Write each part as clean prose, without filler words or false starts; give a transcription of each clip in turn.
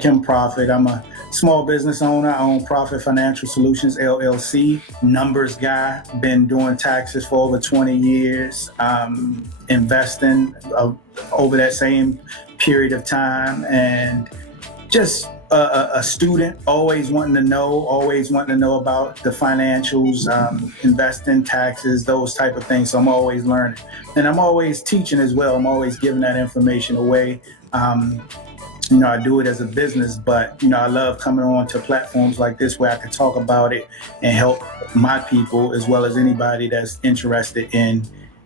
Kim Prophet. I'm a small business owner. I own Prophet Financial Solutions LLC. Numbers guy. Been doing taxes for over 20 years. Investing over that same period of time, and just a student, always wanting to know about the financials, investing, taxes, those type of things. So I'm always learning, and I'm always teaching as well. I'm always giving that information away. I do it as a business, but I love coming on to platforms like this where I can talk about it and help my people as well as anybody that's interested in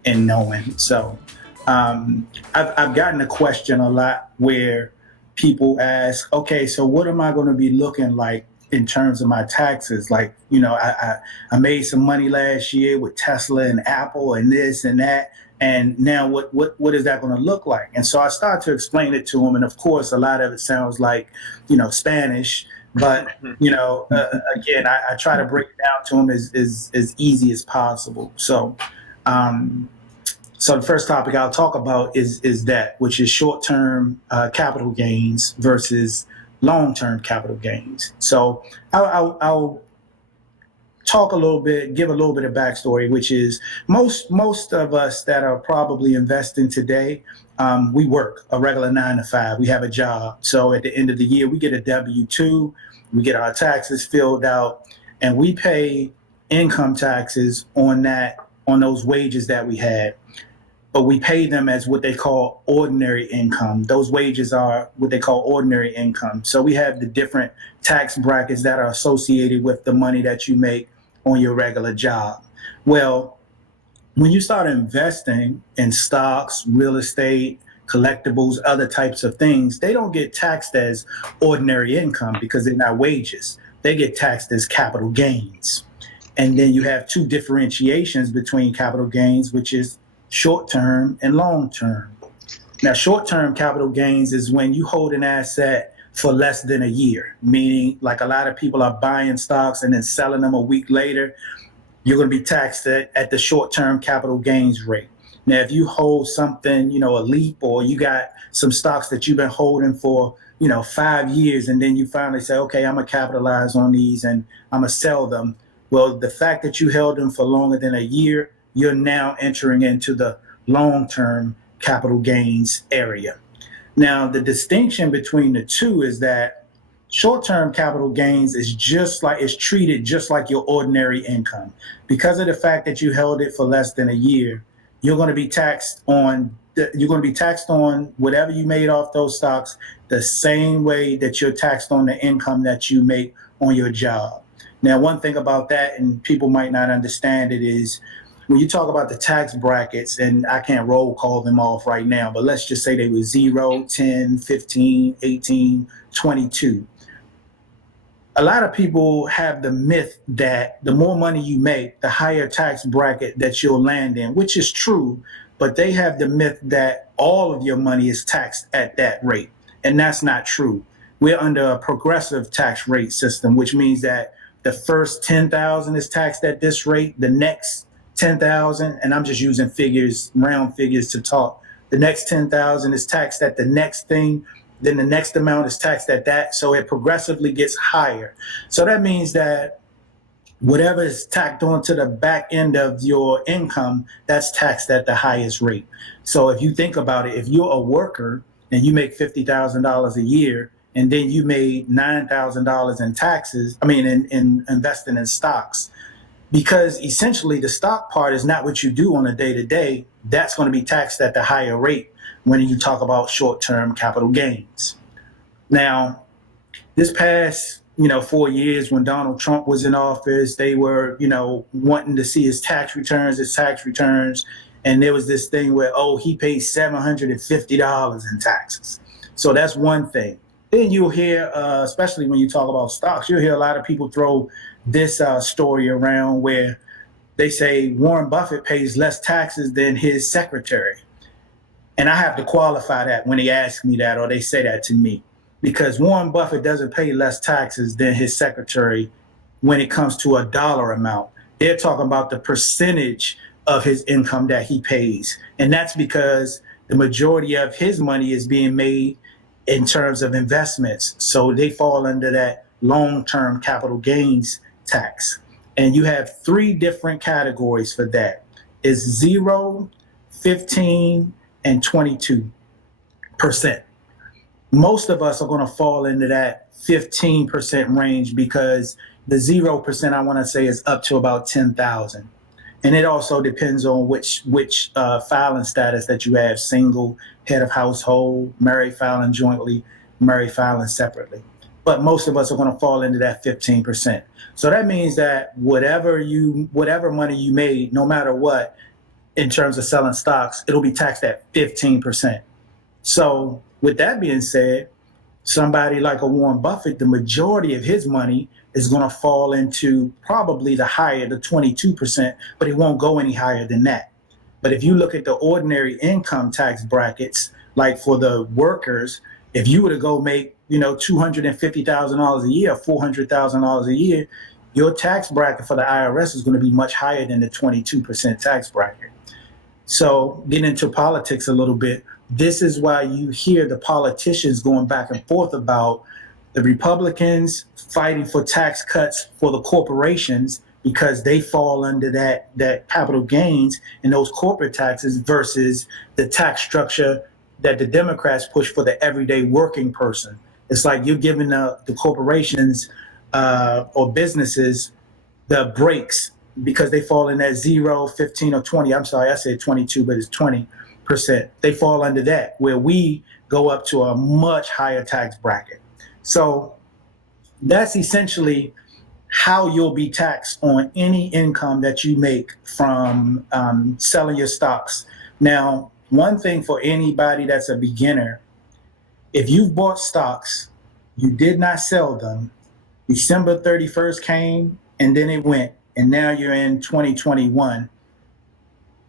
knowing. So I've gotten a question a lot where people ask, okay, so what am I going to be looking like in terms of my taxes? Like, I made some money last year with Tesla and Apple and this and that. And now what is that going to look like? And so I start to explain it to them. And of course, a lot of it sounds like, Spanish. But, again, I try to break it down to them as easy as possible. So the first topic I'll talk about is that, which is short-term capital gains versus long-term capital gains. So I'll talk a little bit, give a little bit of backstory, which is most of us that are probably investing today, we work a regular 9 to 5. We have a job. So at the end of the year, we get a W-2, we get our taxes filled out, and we pay income taxes on those wages that we had. But we pay them as what they call ordinary income. Those wages are what they call ordinary income. So we have the different tax brackets that are associated with the money that you make on your regular job. Well, when you start investing in stocks, real estate, collectibles, other types of things, they don't get taxed as ordinary income because they're not wages. They get taxed as capital gains. And then you have two differentiations between capital gains, which is short-term and long-term. Now, short-term capital gains is when you hold an asset for less than a year, meaning like a lot of people are buying stocks and then selling them a week later. You're going to be taxed at the short-term capital gains rate. Now, if you hold something, a Leap, or you got some stocks that you've been holding for, 5 years, and then you finally say, okay, I'm going to capitalize on these and I'm going to sell them. Well, the fact that you held them for longer than a year, you're now entering into the long-term capital gains area. Now, the distinction between the two is that short-term capital gains is treated just like your ordinary income. Because of the fact that you held it for less than a year, you're going to be taxed on whatever you made off those stocks the same way that you're taxed on the income that you make on your job. Now, one thing about that, and people might not understand it, is when you talk about the tax brackets, and I can't roll call them off right now, but let's just say they were 0, 10, 15, 18, 22. A lot of people have the myth that the more money you make, the higher tax bracket that you'll land in, which is true, but they have the myth that all of your money is taxed at that rate, and that's not true. We're under a progressive tax rate system, which means that the first 10,000 is taxed at this rate, the next 10,000, and I'm just using round figures to talk. The next 10,000 is taxed at the next thing, then the next amount is taxed at that. So it progressively gets higher. So that means that whatever is tacked onto the back end of your income, that's taxed at the highest rate. So if you think about it, if you're a worker and you make $50,000 a year, and then you made $9,000 in taxes, in investing in stocks, because essentially the stock part is not what you do on a day-to-day, that's going to be taxed at the higher rate when you talk about short-term capital gains. Now, this past, 4 years when Donald Trump was in office, they were, wanting to see his tax returns, and there was this thing where, he paid $750 in taxes. So that's one thing. Then you'll hear, especially when you talk about stocks, you'll hear a lot of people throw this story around where they say Warren Buffett pays less taxes than his secretary. And I have to qualify that when they ask me that or they say that to me, because Warren Buffett doesn't pay less taxes than his secretary when it comes to a dollar amount. They're talking about the percentage of his income that he pays. And that's because the majority of his money is being made in terms of investments. So they fall under that long-term capital gains tax. And you have three different categories for that. It's 0, 15, and 22%. Most of us are going to fall into that 15% range because the 0% I want to say is up to about 10,000. And it also depends on which filing status that you have: single, head of household, married filing jointly, married filing separately. But most of us are going to fall into that 15%. So that means that whatever money you made, no matter what, in terms of selling stocks, it'll be taxed at 15%. So with that being said, somebody like a Warren Buffett, the majority of his money is going to fall into probably the 22%, but it won't go any higher than that. But if you look at the ordinary income tax brackets, like for the workers, if you were to go make, $250,000 a year, $400,000 a year, your tax bracket for the IRS is going to be much higher than the 22% tax bracket. So getting into politics a little bit, this is why you hear the politicians going back and forth about the Republicans fighting for tax cuts for the corporations because they fall under that capital gains and those corporate taxes versus the tax structure that the Democrats push for the everyday working person. It's like you're giving the corporations or businesses the breaks because they fall in that 0, 15, or 20. I'm sorry, I said 22, but it's 20%. They fall under that, where we go up to a much higher tax bracket. So that's essentially how you'll be taxed on any income that you make from selling your stocks. Now, one thing for anybody that's a beginner, if you've bought stocks, you did not sell them, December 31st came and then it went, and now you're in 2021.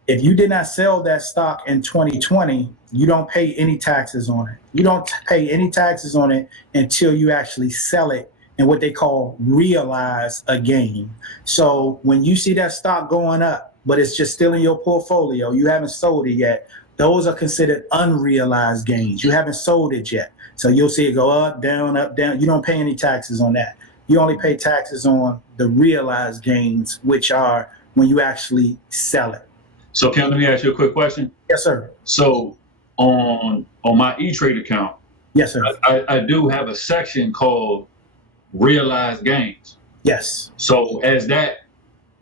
If you did not sell that stock in 2020, you don't pay any taxes on it. You don't pay any taxes on it until you actually sell it and what they call realize a gain. So when you see that stock going up, but it's just still in your portfolio, you haven't sold it yet, those are considered unrealized gains. You haven't sold it yet. So you'll see it go up, down, up, down. You don't pay any taxes on that. You only pay taxes on the realized gains, which are when you actually sell it. So Ken, let me ask you a quick question. Yes, sir. So on my E-Trade account, yes, sir, I do have a section called realized gains. Yes. So as that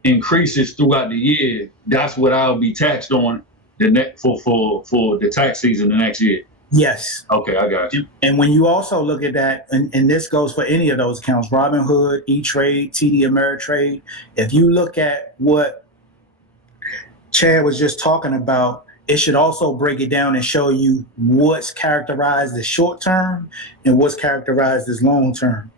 increases throughout the year, that's what I'll be taxed on the for the tax season the next year. Yes. Okay, I got you. And when you also look at that, and this goes for any of those accounts, Robinhood, E-Trade, TD Ameritrade, if you look at what Chad was just talking about, it should also break it down and show you what's characterized as short term and what's characterized as long term.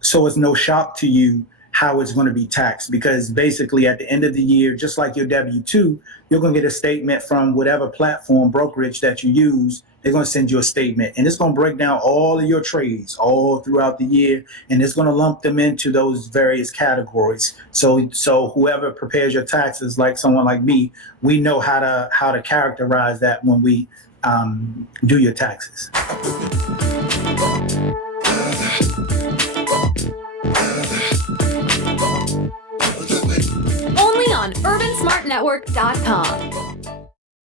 So it's no shock to you how it's going to be taxed, because basically at the end of the year, just like your W-2, you're going to get a statement from whatever platform brokerage that you use. They're going to send you a statement, and it's going to break down all of your trades all throughout the year, and it's going to lump them into those various categories. So whoever prepares your taxes, like someone like me, we know how to characterize that when we do your taxes. Only on UrbanSmartNetwork.com.